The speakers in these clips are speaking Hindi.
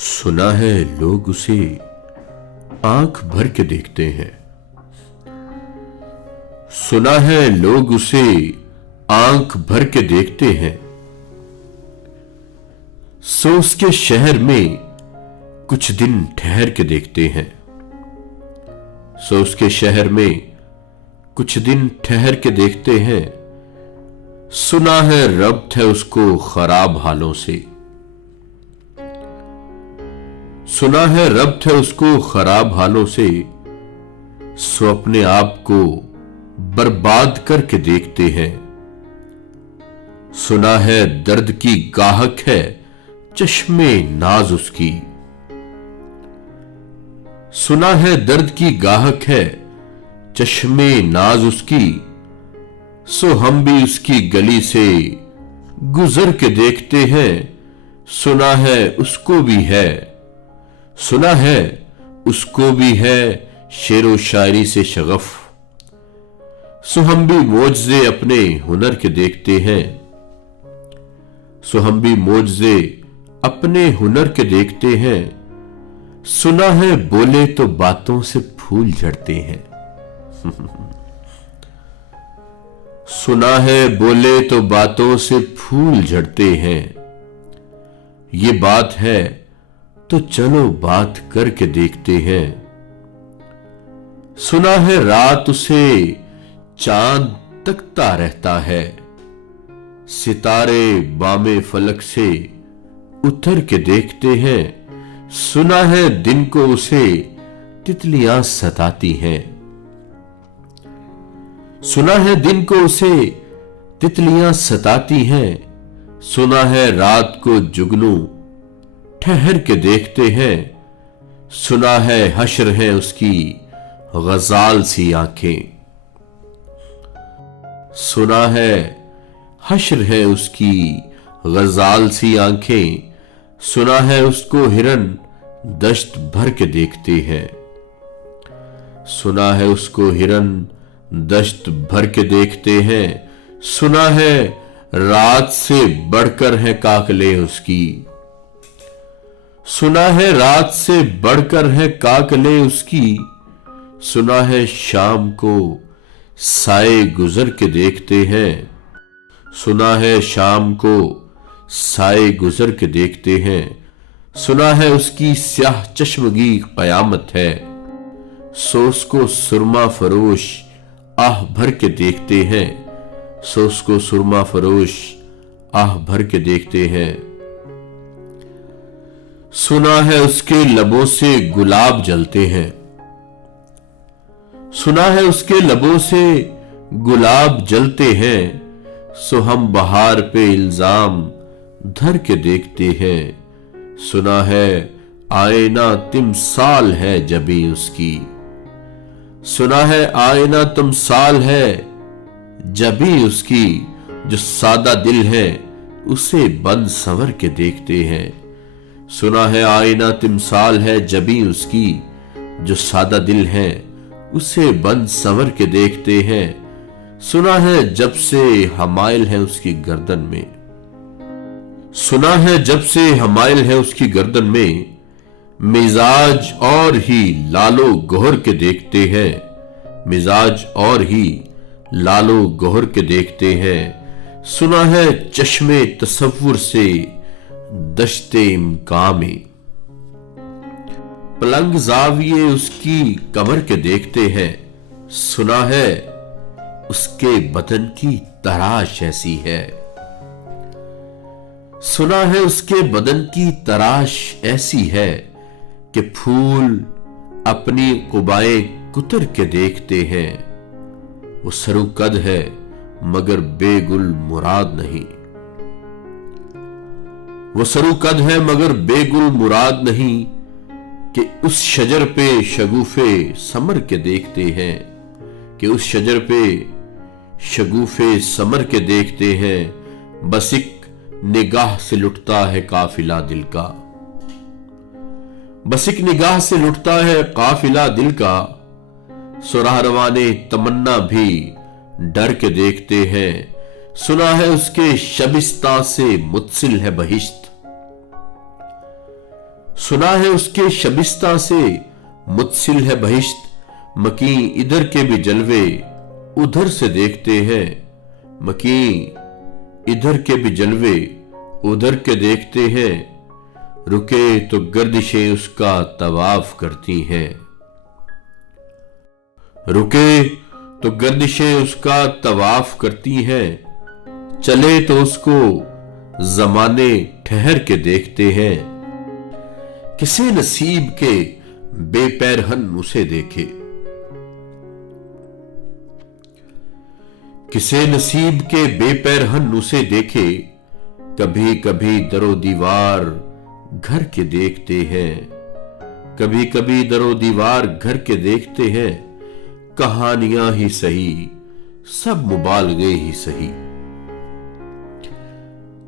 सुना है लोग उसे आंख भर के देखते हैं। सुना है लोग उसे आंख भर के देखते हैं। सो उसके शहर में कुछ दिन ठहर के देखते हैं। सो उसके शहर में कुछ दिन ठहर के देखते हैं। सुना है रब्त है उसको खराब हालों से। सुना है रब्त है उसको खराब हालों से। सो अपने आप को बर्बाद करके देखते हैं। सुना है दर्द की गाहक है चश्मे नाज उसकी। सुना है दर्द की गाहक है चश्मे नाज उसकी। सो हम भी उसकी गली से गुजर के देखते हैं। सुना है उसको भी है, सुना है उसको भी है शेरो शायरी से शगफ। सो हम भी मोजज़े अपने हुनर के देखते हैं। सो हम भी मोजज़े अपने हुनर के देखते हैं। सुना है बोले तो बातों से फूल झड़ते हैं। सुना है बोले तो बातों से फूल झड़ते हैं। ये बात है तो चलो बात करके देखते हैं। सुना है रात उसे चांद तकता रहता है। सितारे बामे फलक से उतर के देखते हैं। सुना है दिन को उसे तितलियां सताती हैं। सुना है दिन को उसे तितलियां सताती हैं। सुना है रात को जुगनू ठहर के देखते हैं। सुना है हश्र है उसकी गजाल सी आंखें। सुना है हश्र है उसकी गजाल सी आंखें। सुना है उसको हिरन दश्त भर के देखते हैं। सुना है उसको हिरन दश्त भर के देखते हैं। सुना है रात से बढ़कर है काकले उसकी। सुना है रात से बढ़कर है काकले उसकी। सुना है शाम को साए गुजर के देखते हैं। सुना है शाम को साए गुजर के देखते हैं। सुना है उसकी स्याह चश्मगी कयामत है। सो उसको सुरमा फरोश आह भर के देखते हैं। सो उसको सुरमा फरोश आह भर के देखते हैं। सुना है उसके लबों से गुलाब जलते हैं। सुना है उसके लबों से गुलाब जलते हैं। सो हम बहार पे इल्जाम धर के देखते हैं। सुना है आईना तिमसाल है जबी उसकी। सुना है आईना तिमसाल है जबी उसकी। जो सादा दिल है उसे बंद संवर के देखते हैं। सुना है आईना तिमसाल है जबी उसकी। जो सादा दिल है उसे बंद संवर के देखते हैं। सुना है जब से हमाइल है उसकी गर्दन में। सुना है जब से हमाइल है उसकी गर्दन में। मिजाज और ही लालो गोहर के देखते हैं। मिजाज और ही लालो गोहर के देखते हैं। सुना है चश्मे तसव्वुर से दश्ते इम्कां में। पलंग जाविये उसकी कमर के देखते हैं। सुना है उसके बदन की तराश ऐसी है। सुना है उसके बदन की तराश ऐसी है कि फूल अपनी कुबाएं कुतर के देखते हैं। वो सरुकद है मगर बेगुल मुराद नहीं। वो सरुकद है मगर बेगुल मुराद नहीं कि उस शजर पे शगुफे समर के देखते हैं। कि उस शजर पे शगुफे समर के देखते हैं। बस एक निगाह से लुटता है काफिला दिल का। बस एक निगाह से लुटता है काफिला दिल का। सुराहरवाने तमन्ना भी डर के देखते हैं। सुना है उसके शबिस्ता से मुत्सिल है बहिश्त। सुना है उसके शबिस्ता से मुत्सिल है बहिश्त, मकी इधर के भी जलवे उधर से देखते हैं, मकी इधर के भी जलवे उधर के देखते हैं, रुके तो गर्दिशें उसका तवाफ करती हैं, रुके तो गर्दिशें उसका तवाफ करती हैं, चले तो उसको जमाने ठहर के देखते हैं, किसे नसीब के बेपैरहन उसे देखे, किसे नसीब के बेपैरहन उसे देखे, कभी कभी दरो दीवार घर के देखते हैं, कभी कभी दरो दीवार घर के देखते हैं, कहानियां ही सही सब मुबालगे ही सही,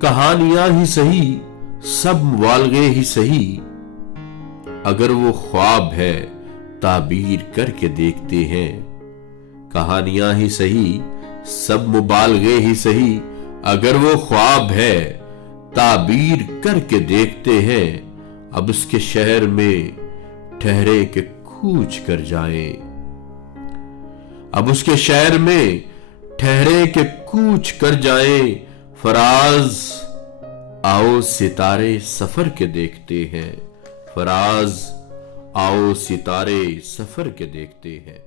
कहानियां ही सही सब मुबालगे ही सही, अगर वो ख्वाब है ताबीर करके देखते हैं, कहानियां ही सही सब मुबालगे ही सही, अगर वो ख्वाब है ताबीर करके देखते हैं, अब उसके शहर में ठहरे के कूच कर जाएं, अब उसके शहर में ठहरे के कूच कर जाएं, फराज आओ सितारे सफर के देखते हैं, फराज आओ सितारे सफर के देखते हैं।